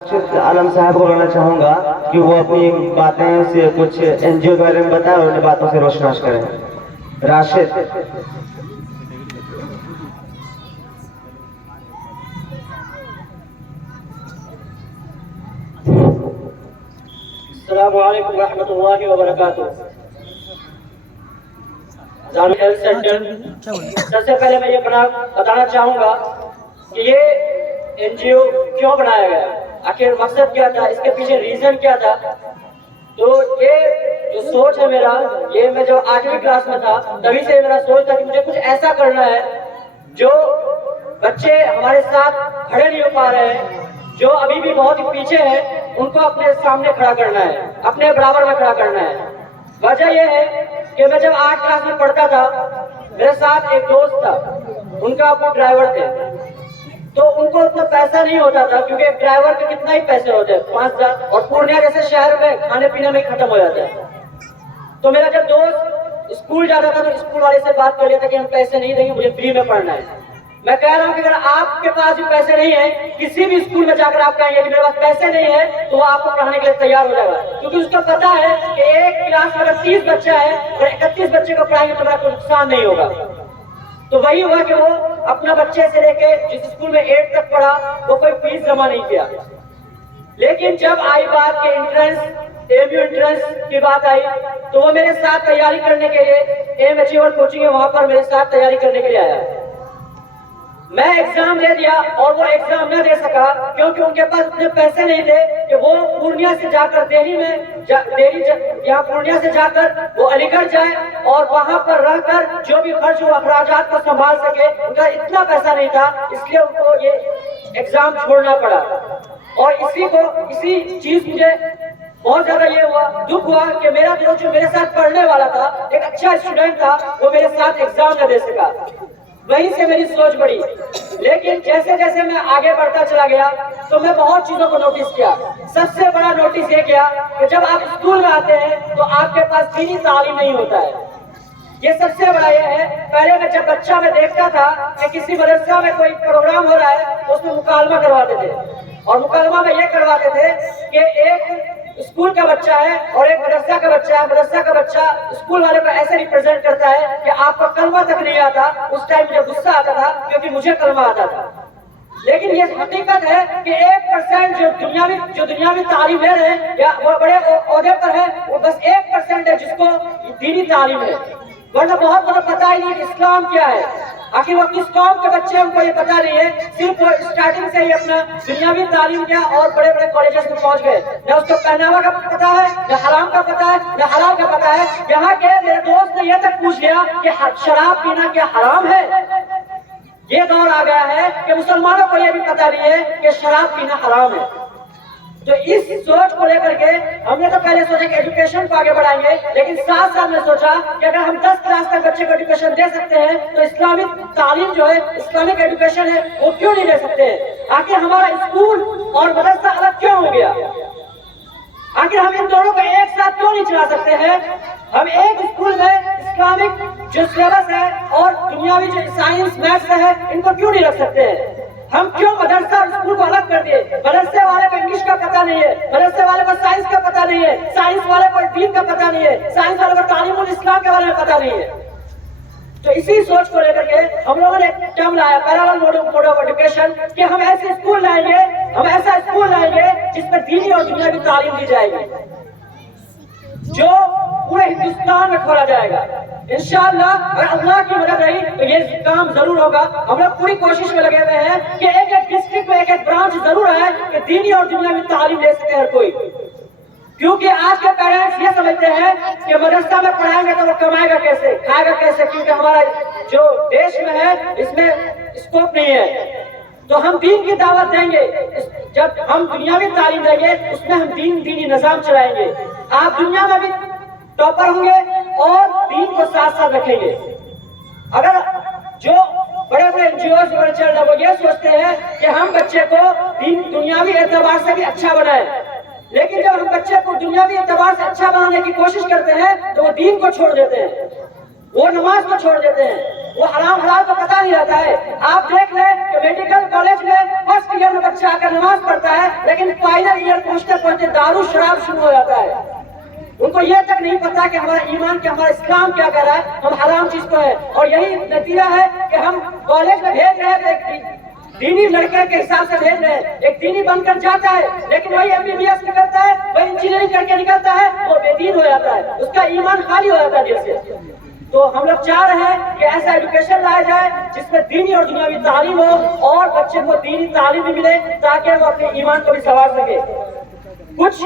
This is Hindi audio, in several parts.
आलम साहब को कहना चाहूंगा कि वो अपनी बातें से कुछ एनजीओ के बारे में बताएं और उन बातों से रोशनास करें। राशिद। अस्सलामु अलैकुम रहमतुल्लाहि व बरकातुहू। जामिया हेल्थ सेंटर, सबसे पहले मैं ये बताना चाहूंगा कि ये एनजीओ क्यों बनाया गया, आखिर मकसद क्या था, इसके पीछे रीजन क्या था। तो ये जो सोच है मेरा, ये मैं जब 8वीं क्लास में था तभी से मेरा सोच था कि मुझे कुछ ऐसा करना है जो बच्चे हमारे साथ खड़े नहीं हो पा रहे हैं, जो अभी भी बहुत ही पीछे हैं, उनको अपने सामने खड़ा करना है, अपने बराबर में खड़ा करना है। वजह यह है कि मैं जब 8 क्लास में पढ़ता था, मेरे साथ एक दोस्त था, उनका अपने ड्राइवर थे, तो उनको उतना पैसा नहीं होता था, क्योंकि एक ड्राइवर के कितना ही पैसे होते हैं, 5,000, और पूर्णिया जैसे शहर में खाने पीने में खत्म हो जाता है। तो मेरा जब दोस्त स्कूल जाता था तो स्कूल वाले से बात कर लिया था कि हम पैसे नहीं देंगे, मुझे फ्री में पढ़ना है। मैं कह रहा हूँ कि अगर आपके पास भी पैसे नहीं है, किसी भी स्कूल में जाकर आप कहेंगे कि मेरे पास पैसे नहीं है, तो वो आपको पढ़ाने के लिए तैयार हो जाएगा, क्योंकि उसको पता है कि एक क्लास में अगर 30 बच्चा है, अगर 31 बच्चे को पढ़ाएंगे तो मेरा कोई नुकसान नहीं होगा। तो वही हुआ कि वो अपना बच्चे से लेके जिस स्कूल में 8 तक पढ़ा, वो कोई फीस जमा नहीं किया। लेकिन जब आई बात के एंट्रेंस, एमयू एंट्रेंस की बात आई, तो वो मेरे साथ तैयारी करने के लिए एम अचीवर कोचिंग है, वहां पर मेरे साथ तैयारी करने के लिए आया। मैं एग्जाम दे दिया और वो एग्जाम न दे सका, क्योंकि उनके पास इतने पैसे नहीं थे कि वो पूर्णिया से जाकर दिल्ली में यहाँ पूर्णिया से जाकर वो अलीगढ़ जाए और वहां पर रहकर जो भी खर्च हो अखराजात को संभाल सके। उनका इतना पैसा नहीं था, इसलिए उनको ये एग्जाम छोड़ना पड़ा। और इसी चीज मुझे बहुत ज्यादा ये हुआ, दुख हुआ कि मेरा दोस्त जो मेरे साथ पढ़ने वाला था, एक अच्छा स्टूडेंट था, वो मेरे साथ एग्जाम न दे सका। वहीं से मेरी सोच बढ़ी। लेकिन जैसे जैसे मैं आगे बढ़ता चला गया तो मैं बहुत चीजों को नोटिस किया। सबसे बड़ा नोटिस ये किया कि जब आप स्कूल में आते हैं तो आपके पास दीनी तालीम नहीं होता है। ये सबसे बड़ा ये है। पहले मैं जब बच्चा में देखता था कि किसी मदरसा में कोई प्रोग्राम हो रहा है तो उसमें मुकालमा करवाते थे, और मुकालमा में ये करवाते थे कि एक स्कूल का बच्चा है और एक मदरसा का बच्चा है। मदरसा का बच्चा स्कूल वाले को ऐसे रिप्रेजेंट करता है कि आपको कलमा तक नहीं आता। उस टाइम मुझे गुस्सा आता था, क्योंकि मुझे कलमा आता था। लेकिन ये हकीकत है कि 1% जो दुनियावी तालीम ले रहे हैं या वो बड़े ओहदे पर है, वो बस 1% है जिसको दीनी तालीम है, वरना बहुत को पता ही नहीं कि इस्लाम क्या है। आखिर वो किस कौम के बच्चे, हमको ये पता नहीं है। सिर्फ वो स्टार्टिंग से ही अपना दुनियावी तालीम किया और बड़े बड़े कॉलेजेस में पहुंच गए। न उसको पहनावा का पता है, न हराम का पता है, न हलाल का पता है। यहाँ के मेरे दोस्त ने ये तक पूछ लिया कि शराब पीना क्या हराम है। ये दौर आ गया है कि मुसलमानों को यह भी पता नहीं है कि शराब पीना हराम है। तो इस सोच को लेकर के हमने तो पहले सोचा कि एजुकेशन को आगे बढ़ाएंगे, लेकिन साथ साथ में सोचा कि अगर हम 10 क्लास तक बच्चे को एजुकेशन दे सकते हैं तो इस्लामिक तालीम जो है, इस्लामिक एजुकेशन है, वो क्यों नहीं दे सकते हैं। आखिर हमारा स्कूल और मदरसा अलग क्यों हो गया, आखिर हम इन दोनों को एक साथ क्यों नहीं चला सकते हैं। हम एक स्कूल में इस्लामिक जो सिलेबस है और दुनियावी जो साइंस मैथ्स है, इनको क्यों नहीं रख सकते हैं। हम क्यों मदरसा और स्कूल को अलग कर दिए। मदरसे वाले को इंग्लिश का पता नहीं है, मदरसे वाले को साइंस का पता नहीं है, साइंस वाले को दीन का पता नहीं है, साइंस वाले को तालीमुल इस्लाम के बारे में पता नहीं है। तो इसी सोच को लेकर के हम लोगों ने टर्म लाया पैरेलल मोड ऑफ एजुकेशन, कि हम ऐसे स्कूल लाएंगे, हम ऐसा स्कूल लाएंगे जिसमें दीनी और दुनियावी तालीम दी जाएगी, जो पूरे हिंदुस्तान में खोला जाएगा। इंशाअल्लाह अगर अल्लाह की मदद रही तो ये काम जरूर होगा। हम लोग पूरी कोशिश में लगे हुए हैं कि एक एक डिस्ट्रिक्ट में एक एक ब्रांच जरूर है कि दीनी और दुनियावी तालीम ले सके हर कोई। क्योंकि आज के पेरेंट्स ये समझते हैं कि मदरसा में पढ़ाएंगे तो वो कमाएगा कैसे, खाएगा कैसे, क्योंकि हमारा जो देश में है इसमें स्कोप नहीं है। तो हम दीन की दावत देंगे, जब हम दुनियावी तालीम देंगे उसमें हम दीनी निजाम चलाएंगे। आप दुनिया में भी टॉपर होंगे और दीन को साथ साथ रखेंगे। अगर जो बड़े बड़े एनजीओ चल रहे वो ये सोचते हैं कि हम बच्चे को दुनियावी एतबार से भी अच्छा बनाए, लेकिन जब हम बच्चे को दुनियावी एतबार से अच्छा बनाने की कोशिश करते हैं तो वो दीन को छोड़ देते हैं, वो नमाज को छोड़ देते हैं। वो हराम हलाल को पता नहीं रहता है। आप देख लें कि मेडिकल कॉलेज में फर्स्ट ईयर में बच्चा आकर नमाज पढ़ता है, लेकिन फाइनल ईयर पहुंचते पहुंचते दारू शराब शुरू हो जाता है। उनको ये तक नहीं पता कि हमारा ईमान क्या, हमारा इस्लाम क्या कह रहा है, हम हराम चीज को है। और यही नतीजा है कि हम कॉलेज में भेज रहे हैं, दीनी लड़के के हिसाब से भेज रहे हैं, एक दीनी बनकर जाता है, लेकिन वही MBBS निकलता है, वही इंजीनियरिंग करके निकलता है, वो बेदीन हो जाता है, उसका ईमान खाली हो जाता है दिल से। तो हम लोग चाह रहे हैं कि ऐसा एजुकेशन लाया जाए जिसमें दीनी और दुनियावी तालीम हो और बच्चे को दीनी तालीम भी मिले ताकि वो अपने ईमान को भी संवार सके। कुछ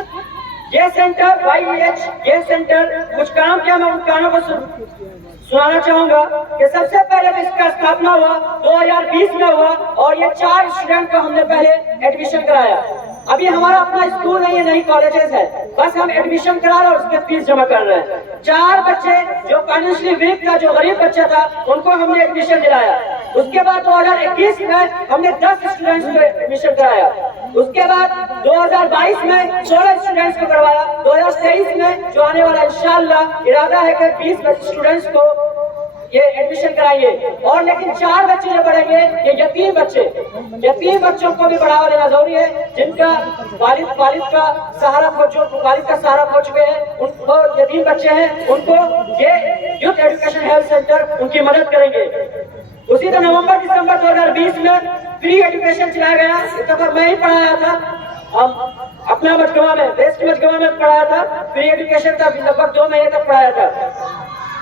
ये सेंटर YEH ये सेंटर कुछ काम किया, मैं उन कामों को सुनाना चाहूंगा कि सबसे पहले तो इसका स्थापना हुआ 2020 में हुआ और ये 4 स्टूडेंट को हमने पहले एडमिशन कराया। अभी हमारा अपना स्कूल नहीं है, नहीं कॉलेजेस है, बस हम एडमिशन करा रहे हैं और उसमें फीस जमा कर रहे हैं। 4 बच्चे जो फाइनेंशियली वीक था, जो गरीब बच्चा था, उनको हमने एडमिशन दिलाया। उसके बाद 2021 में हमने 10 स्टूडेंट्स को एडमिशन कराया। उसके बाद 2022 में 16 स्टूडेंट्स को करवाया। 2023 में जो आने वाला इंशाअल्लाह इरादा है कि 20 स्टूडेंट्स को ये एडमिशन कराइए। और लेकिन 4 बच्चे जो बढ़ेंगे ये यतीम बच्चों को भी बढ़ावा देना जरूरी है, जिनका वालिद का सहारा खो चुके हैं, उनको यतीम बच्चे हैं, उनको ये यूथ एजुकेशन हेल्थ सेंटर उनकी मदद करेंगे। उसी तरह नवंबर दिसंबर 2020 में फ्री एजुकेशन चलाया गया। इस दफा मैं ही पढ़ाया था, हम अपना मजगवा में, वेस्ट मजगवा में पढ़ाया था। फ्री एजुकेशन था, लगभग 2 महीने तक पढ़ाया था।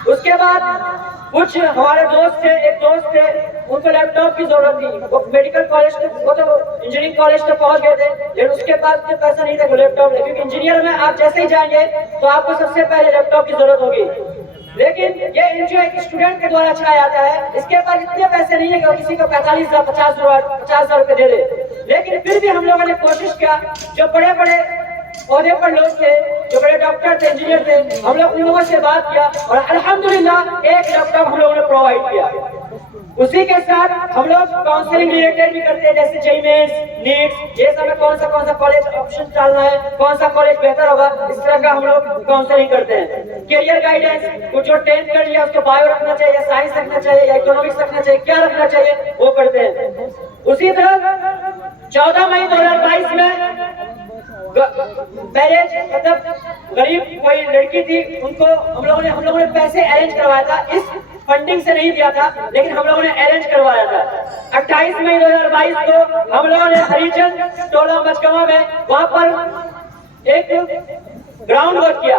उसके बाद कुछ हमारे दोस्त थे, एक दोस्त थे, उनको लैपटॉप की जरूरत थी। वो मेडिकल कॉलेज वो तो इंजीनियरिंग कॉलेज तक पहुंच गए थे, लेकिन उसके पास इतने पैसा नहीं था लैपटॉप ले, क्योंकि इंजीनियर में आप जैसे ही जाएंगे तो आपको सबसे पहले लैपटॉप की जरूरत होगी। लेकिन ये एनजीओ एक स्टूडेंट के द्वारा चलाया जाता है, इसके पास इतने पैसे नहीं है कि वो किसी को 45,000 50,000 रुपए दे दे। लेकिन फिर भी हम लोगों ने कोशिश किया, जो बड़े बड़े औहदे पर लोग थे, जो बड़े डॉक्टर थे, इंजीनियर थे, हम लोग उन लोगों से बात किया और अल्हम्दुलिल्लाह एक लैपटॉप हम लोगों ने प्रोवाइड किया। उसी के साथ हम लोग काउंसलिंग रिलेटेड भी करते हैं, जैसे जेईई मेंस, नीट्स, ये सब में कौन सा कॉलेज ऑप्शन डालना है, कौन सा कॉलेज बेहतर होगा, इस तरह का हम लोग काउंसलिंग करते हैं। कैरियर गाइडेंस, कुछ जो 10th कर लिया उसको बायो रखना चाहिए या साइंस रखना चाहिए या इकोनॉमिक्स रखना चाहिए, क्या रखना चाहिए वो करते हैं। उसी तरह 14 मई 2022 में मैरिज, मतलब गरीब कोई लड़की थी, उनको हम लोगों ने पैसे अरेंज करवाया था। इस फंडिंग से नहीं दिया था, लेकिन हम लोगों ने अरेंज करवाया था। 28 मई 2022 को हम लोगों ने हरिचंद टोला मचकवा में वहां पर एक ग्राउंड वर्क किया।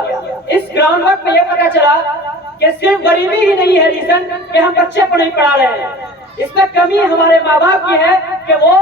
इस ग्राउंड वर्क में यह पता चला कि सिर्फ गरीबी ही नहीं है रीजन कि हम बच्चे को नहीं पढ़ा रहे हैं। इसमें कमी हमारे माँ बाप की है कि वो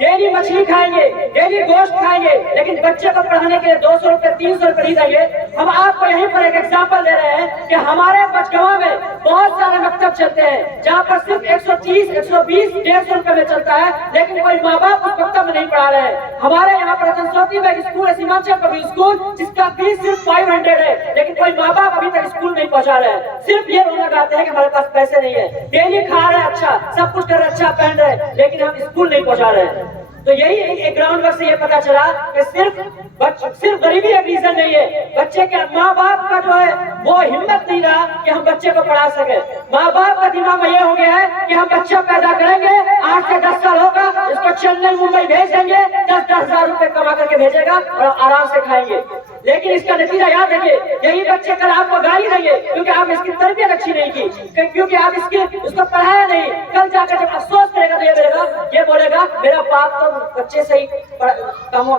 डेली मछली खाएंगे, डेली गोश्त खाएंगे, लेकिन बच्चे को पढ़ाने के लिए 200 रुपए 300 रुपए नहीं देंगे। हम आपको यहीं पर एक एग्जांपल दे रहे हैं कि हमारे मचगवा में बहुत सारे मकतब चलते हैं जहाँ पर सिर्फ 130, 120, 150 रुपए में चलता है, लेकिन कोई माँ बाप उस मकतब में नहीं पढ़ा रहे हैं। हमारे यहाँ पर जनसोती में स्कूल है, सीमांचल पब्लिक स्कूल, जिसका फीस सिर्फ 500 है, लेकिन कोई माँ बाप अभी तक स्कूल नहीं पहुँचा रहे हैं। सिर्फ ये रोना गाते हैं कि हमारे पास पैसे नहीं है, डेली खा रहे हैं अच्छा, सब कुछ कर रहे, अच्छा पहन रहे, लेकिन हम स्कूल नहीं पहुँचा रहे हैं। तो यही एक ग्राउंड वर्क से ये पता चला कि सिर्फ गरीबी एक रीजन नहीं है, बच्चे के माँ बाप का जो है वो हिम्मत नहीं रहा कि हम बच्चे को पढ़ा सके। माँ बाप का दिमाग में ये हो गया है कि हम बच्चा पैदा करेंगे, 8 से 10 साल होगा, इसको चेन्नई मुंबई भेज देंगे, 10-10 हजार रुपए कमा करके भेजेगा और आराम से खाएंगे। लेकिन इसका नतीजा याद रखिए, यही बच्चे कल आपको गाली देंगे क्योंकि आप इसकी तरबियत अच्छी नहीं की, क्योंकि आप उसको पढ़ाया नहीं। कल जाकर जब अफसोस करेगा तो ये बोलेगा मेरा बाप तो बच्चे से ही काम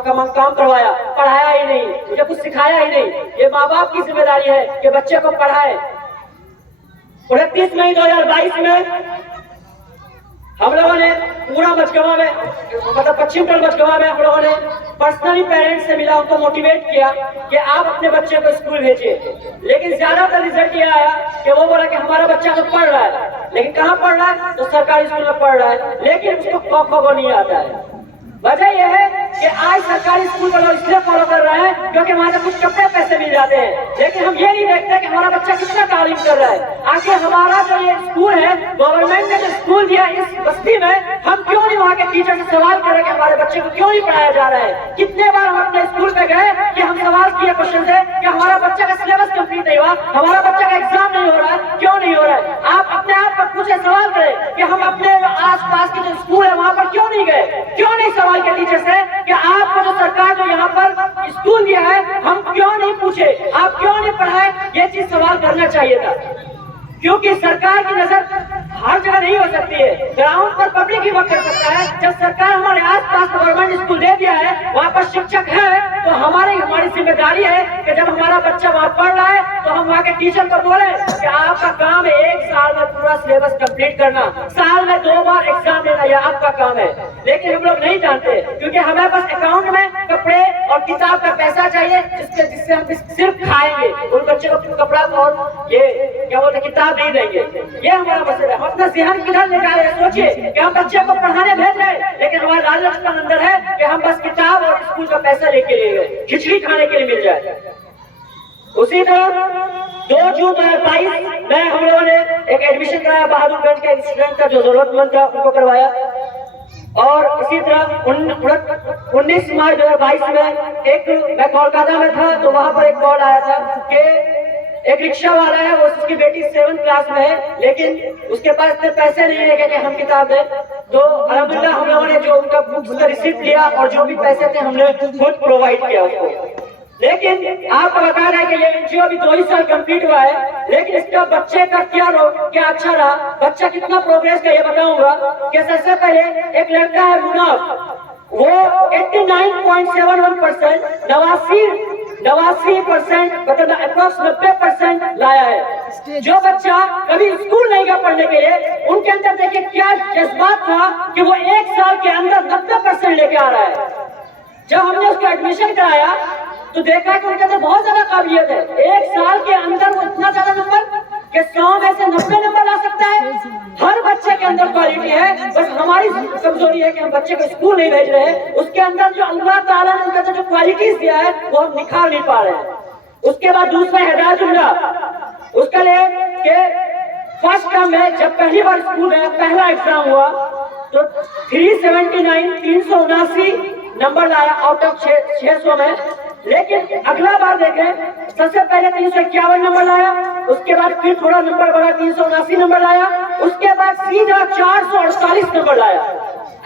करवाया, पढ़ाया ही नहीं, मुझे कुछ सिखाया ही नहीं। ये माँ बाप की जिम्मेदारी है कि बच्चे को पढ़ाए। 29 मई 2022 में हम लोगों ने पूरा मचगवा में, मतलब पश्चिम टोल मचगवा में हम लोगों ने पर्सनली पेरेंट्स से मिला, उनको मोटिवेट किया कि आप अपने बच्चे को स्कूल भेजिए। लेकिन ज्यादातर रिजल्ट ये आया कि वो बोला कि हमारा बच्चा तो पढ़ रहा है, लेकिन कहाँ पढ़ रहा है, तो सरकारी स्कूल में पढ़ रहा है, लेकिन उसको क ख ग नहीं आता है। वजह यह है कि आज सरकारी स्कूल को लोग इसलिए फॉलो कर रहे हैं क्योंकि वहां से कुछ कपड़े पैसे मिल जाते हैं, लेकिन हम ये नहीं देखते कि हमारा बच्चा कितना तालीम कर रहा है। आखिर हमारा जो ये स्कूल है, गवर्नमेंट ने जो स्कूल दिया इस बस्ती में, हम क्यों नहीं वहाँ के टीचर से सवाल करें कि हमारे बच्चे को क्यों नहीं पढ़ाया जा रहा है। कितने बार हम अपने स्कूल में गए कि हम सवाल किए क्वेश्चन से कि हमारा बच्चा का सिलेबस कंप्लीट नहीं हुआ, हमारा बच्चा का एग्जाम नहीं हो रहा है, क्यों नहीं हो रहा है। आप अपने आप पर पूछे सवाल करें कि हम अपने आस पास के जो स्कूल है वहाँ पर क्यों नहीं गए, क्यों नहीं सवाल किया टीचर से कि आपको जो सरकार जो यहाँ पर स्कूल दिया है हम क्यों नहीं पूछे, आप क्यों नहीं पढ़ाए। ये चीज सवाल करना चाहिए था, क्योंकि सरकार की नजर हर जगह नहीं हो सकती है। ग्राउंड पर पब्लिक ही वर्क कर सकता है। जब सरकार हमारे आसपास गवर्नमेंट स्कूल दे दिया है, वहाँ पर शिक्षक है, तो हमारी जिम्मेदारी है कि जब हमारा बच्चा वहाँ पढ़ रहा है तो हम वहाँ के टीचर को बोले कि आपका काम है 1 साल में पूरा सिलेबस कंप्लीट करना, साल में 2 बार एग्जाम देना, यह आपका काम है। लेकिन हम लोग नहीं जानते, क्योंकि हमें बस अकाउंट में कपड़े और किताब का पैसा चाहिए जिससे हम सिर्फ खाएंगे, उन बच्चे को कपड़ा और ये क्या बोलते किताब नहीं देंगे। ये हमारा मसला है। हम अपना ध्यान किधर ले जा रहे हैं। सोचिए कि हम बच्चे को पढ़ाने भेज रहे हैं, लेकिन हमारा लालच का अंदर है कि हम बस किताब और स्कूल का पैसा लेके ले गए, खिचड़ी खाने के लिए मिल जाए। उसी तरह 2 जून 2022 में हम लोगों ने एक एडमिशन कराया बहादुरगंज के स्टूडेंट का जो जरूरतमंद था उनको करवाया। और इसी तरह 19 मार्च 2022 में मैं कोलकाता में था, तो वहां पर एक कॉल आया था कि एक रिक्शा वाला है, वो उसकी बेटी 7th क्लास में है, लेकिन उसके पास इतने पैसे नहीं है कि हम किताब दें। तो अल्हम्दुलिल्लाह हम लोगों ने जो उनका बुक्स का रिसीप्ट लिया और जो भी पैसे थे हमने खुद प्रोवाइड किया उसको। लेकिन आपको बता रहे हैं कि ये एनजीओ अभी 2 ही साल कंप्लीट हुआ है, लेकिन इसका बच्चे का क्या अच्छा रहा, बच्चा कितना प्रोग्रेस का ये बताऊंगा। कि सबसे पहले एक लड़का है मुनाफ, वो 89.71% 89% मतलब अप्रॉक्स 90% लाया है। जो बच्चा कभी स्कूल नहीं गया पढ़ने के लिए, उनके अंदर देखिए क्या जज्बात था कि वो 1 साल के अंदर 90% लेके आ रहा है। जब हमने उसका एडमिशन कराया तो देखा कि उनके अंदर बहुत ज्यादा काबिलियत है। 1 साल के अंदर वो इतना ज्यादा नंबर कि 100 में से 90 नंबर ला सकता है। हर बच्चे के अंदर क्वालिटी है, बस हमारी कमजोरी है कि हम बच्चे को स्कूल नहीं भेज रहे हैं। उसके अंदर जो अल्लाह ताला ने उनके अंदर जो क्वालिटीज दिया है वो हम निखार नहीं पा रहे हैं। उसके बाद दूसरा हिदायतुल्लाह, उसका लिए कि फर्स्ट टर्म में जब पहली बार स्कूल गया, पहला एग्जाम हुआ तो 379 नंबर लाया आउट ऑफ 600 में। लेकिन अगला बार देखें, सबसे पहले 351 नंबर लाया, उसके बाद फिर थोड़ा नंबर बढ़ा 379 नंबर लाया, उसके बाद सीधा 448 नंबर लाया।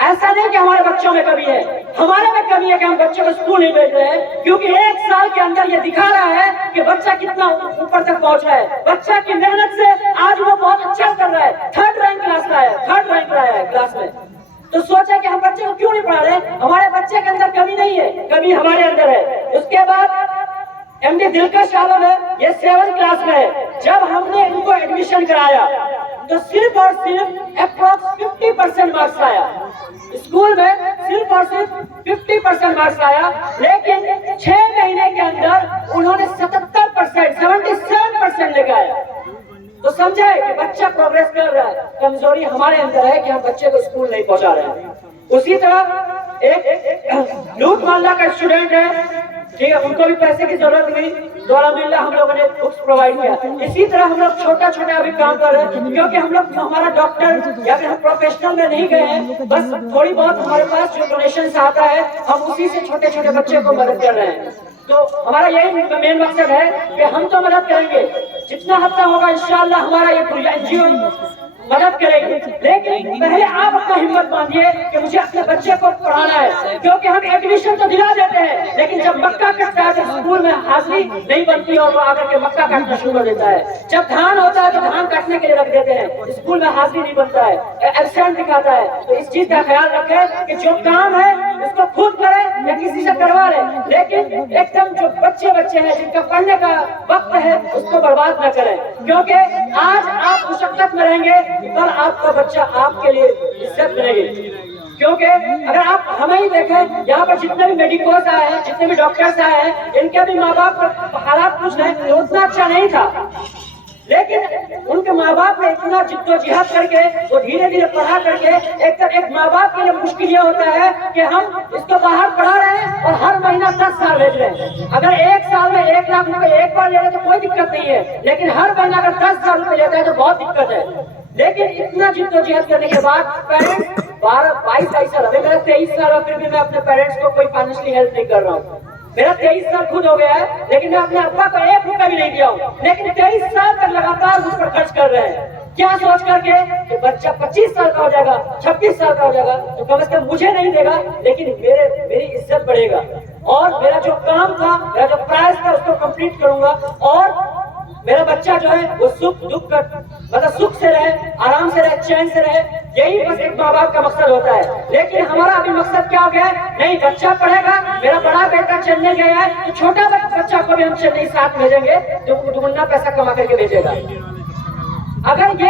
ऐसा नहीं कि हमारे बच्चों में कमी है, हमारे में कमी है कि हम बच्चों को स्कूल नहीं भेज रहे हैं, क्योंकि 1 साल के अंदर ये दिखा रहा है कि बच्चा कितना ऊपर तक पहुंचा है। बच्चा की मेहनत से आज वो बहुत अच्छा कर रहा है, 3rd रैंक लाया है क्लास में। तो सोचा कि हम बच्चे को क्यों नहीं पढ़ा रहे, हमारे बच्चे के अंदर कमी नहीं है, कमी हमारे अंदर है। उसके बाद एमडी दिलकश आलम है, ये 7th क्लास में है। जब हमने इनको एडमिशन कराया तो सिर्फ और सिर्फ अप्रॉक्स 50% मार्क्स आया स्कूल में, सिर्फ और सिर्फ 50% मार्क्स आया। लेकिन 6 महीने के अंदर उन्होंने 77% लेकर आया। तो समझे कि बच्चा प्रोग्रेस कर रहा है, कमजोरी हमारे अंदर है कि हम बच्चे को स्कूल नहीं पहुंचा रहे हैं। उसी तरह एक लूट मोहल्ला का स्टूडेंट है, ठीक है, उनको भी पैसे की जरूरत नहीं, तो अल्हम्दुलिल्लाह हम लोगों ने बुक्स प्रोवाइड किया। इसी तरह हम लोग छोटा अभी काम कर रहे हैं, क्योंकि हम लोग हमारा डॉक्टर या फिर हम प्रोफेशनल में नहीं गए हैं, बस थोड़ी बहुत हमारे पास जो डोनेशन आता है हम उसी से छोटे बच्चे को मदद कर रहे हैं। तो हमारा यही मेन मकसद है कि हम तो मदद करेंगे, जितना हद तक होगा इंशाअल्लाह हमारा ये एनजीओ मदद करेगी। लेकिन पहले आप अपना हिम्मत बांधिए कि मुझे अपने बच्चे को पढ़ाना है, क्योंकि हम एडमिशन तो दिला देते हैं, लेकिन जब मक्का कटता है तो स्कूल में हाजिरी नहीं बनती और वो आकर के मक्का काटना शुरू कर देता है। जब धान होता है तो धान काटने के लिए रख देते हैं, स्कूल में हाजिरी नहीं बनता है, एब्सेंट दिखाता है। तो इस चीज का ख्याल रखें कि जो काम है उसको खुद करें या किसी से करवा लें, लेकिन एकदम जो बच्चे हैं जिनका पढ़ने का वक्त है उसको बर्बाद न करें, क्योंकि आज आप मुशक्कत में रहेंगे, कल आपका बच्चा आपके लिए इज्जत करेगी। क्योंकि अगर आप हमें ही देखें, यहाँ पर जितने भी मेडिकोस आए हैं, जितने भी डॉक्टर्स आए हैं, इनके भी माँ बाप का हालात कुछ नहीं, उतना अच्छा नहीं था, लेकिन उनके माँ बाप ने इतना जिद्दोजहद करके वो धीरे धीरे पढ़ा करके एक माँ बाप के लिए मुश्किल ये होता है कि हम इसको बाहर पढ़ा रहे हैं और हर महीना 10 साल भेज रहे हैं। अगर एक साल में 1 लाख रुपए एक बार ले रहे तो कोई दिक्कत नहीं है, लेकिन हर महीना अगर 10 साल रुपए लेता है तो बहुत दिक्कत है। लेकिन इतना जिद्दोजहद करने के बाद पेरेंट्स 22 साल, अभी मेरा 23 साल है, फिर भी मैं अपने पेरेंट्स को कोई फाइनेंशियली हेल्प नहीं कर रहा हूँ। मेरा 23 साल खुद हो गया है, लेकिन मैं अपने अब्बा को 1 रुपया भी नहीं दिया हूँ, लेकिन 23 साल तक लगातार उस पर खर्च कर रहे हैं। क्या सोच करके कि बच्चा 25 साल का हो जाएगा, 26 साल का हो जाएगा तो कम से कम मुझे नहीं देगा, लेकिन मेरी इज्जत बढ़ेगा और मेरा जो काम था, मेरा जो प्राइस था उसको कंप्लीट करूंगा और मेरा बच्चा जो है वो सुख दुख कर मतलब सुख से रहे, आराम से रहे, चैन से रहे। यही बस एक माँ बाप का मकसद होता है। लेकिन हमारा अभी मकसद क्या हो गया है? नहीं, बच्चा पढ़ेगा, मेरा बड़ा बेटा चेन्नई गया है तो छोटा बच्चा को भी हम चेन्नई साथ भेजेंगे, जो दुगुना पैसा कमा करके भेजेगा। अगर ये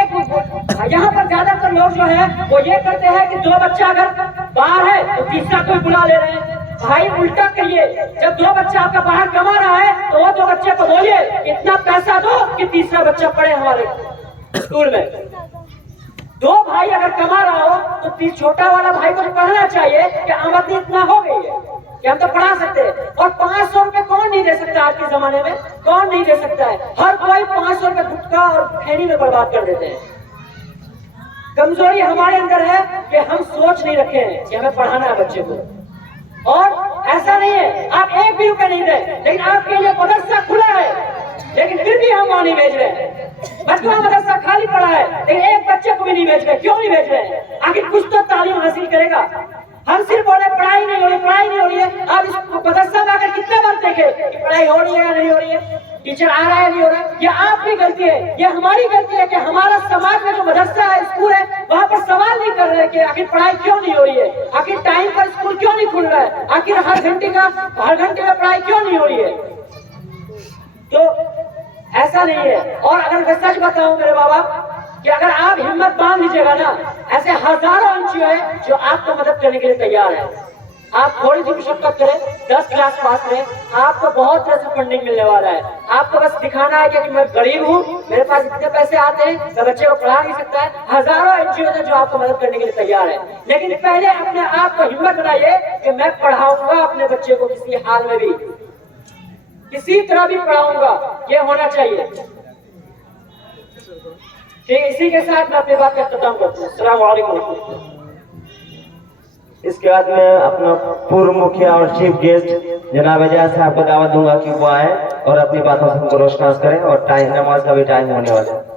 यहाँ पर ज्यादातर लोग जो है वो ये करते हैं कि 2 बच्चा अगर बाहर है तो तीसरा कोई बुला ले रहे हैं। भाई उल्टा करिए, जब 2 बच्चा आपका बाहर कमा रहा है तो वो 2 बच्चे को बोलिए इतना पैसा दो कि तीसरा बच्चा पढ़े हमारे स्कूल में। 2 भाई अगर कमा रहा हो तो छोटा वाला भाई को कहना चाहिए कि आमदनी इतना हो गई है कि हम तो पढ़ा सकते हैं। और 500 रुपए कौन नहीं दे सकता? आज के जमाने में कौन नहीं दे सकता है? हर कोई 500 रुपए गुटखा और खैनी में बर्बाद कर देते हैं। कमजोरी हमारे अंदर है कि हम सोच नहीं रखे हैं कि हमें पढ़ाना है बच्चे को। और ऐसा नहीं है आप 1 भी रुपए नहीं दें, लेकिन आपके लिए मदरसा खुला है, लेकिन फिर भी हम वहां नहीं भेज रहे हैं। बचपन मदरसा खाली पड़ा है, लेकिन एक बच्चे को भी नहीं भेज रहे। क्यों नहीं भेज रहे हैं? आखिर कुछ तो तालीम हासिल करेगा। हम सिर्फ बोले पढ़ाई नहीं हो रही, पढ़ाई नहीं हो रही है। आप इस मदरसा में आकर कितने बार देखे कि पढ़ाई हो रही है या नहीं हो रही है, टीचर आ रहा है नहीं हो रहा है। ये आपकी गलती है, ये हमारी गलती है कि हमारा समाज में जो मदरसा है, स्कूल है, वहाँ पर सवाल नहीं कर रहे कि आखिर पढ़ाई क्यों नहीं हो रही है, आखिर टाइम पर स्कूल क्यों नहीं खुल रहा है, आखिर हर घंटे में पढ़ाई क्यों नहीं हो रही है। तो ऐसा नहीं है। और अगर मैं सच बताऊं मेरे बाबा कि अगर आप हिम्मत बांध लीजिएगा ना, ऐसे हजारों एनजीओ है जो आपको मदद करने के लिए तैयार है। आप थोड़ी सी मशक्कत करें, 10 क्लास पास में आपको बहुत तरह से फंडिंग मिलने वाला है। आपको बस दिखाना है कि मैं गरीब हूँ, मेरे पास इतने पैसे आते हैं, मैं बच्चे को पढ़ा नहीं सकता है। हजारों एनजीओ है जो आपको मदद करने के लिए तैयार है। लेकिन पहले अपने आप को हिम्मत बनाइए कि मैं पढ़ाऊंगा अपने बच्चे को, किसी हाल में भी, किसी तरह भी पढ़ाऊंगा, ये होना चाहिए। ठीक, इसी के साथ मैं अपनी बात का खत्म करता हूँ। अस्सलाम वालेकुम। इसके बाद मैं अपना पूर्व मुखिया और चीफ गेस्ट जनाब एजाज साहब को दावत दूंगा कि वो आए और अपनी बातों से हमको रोशनास करें। और टाइम नमाज का भी टाइम होने वाला है।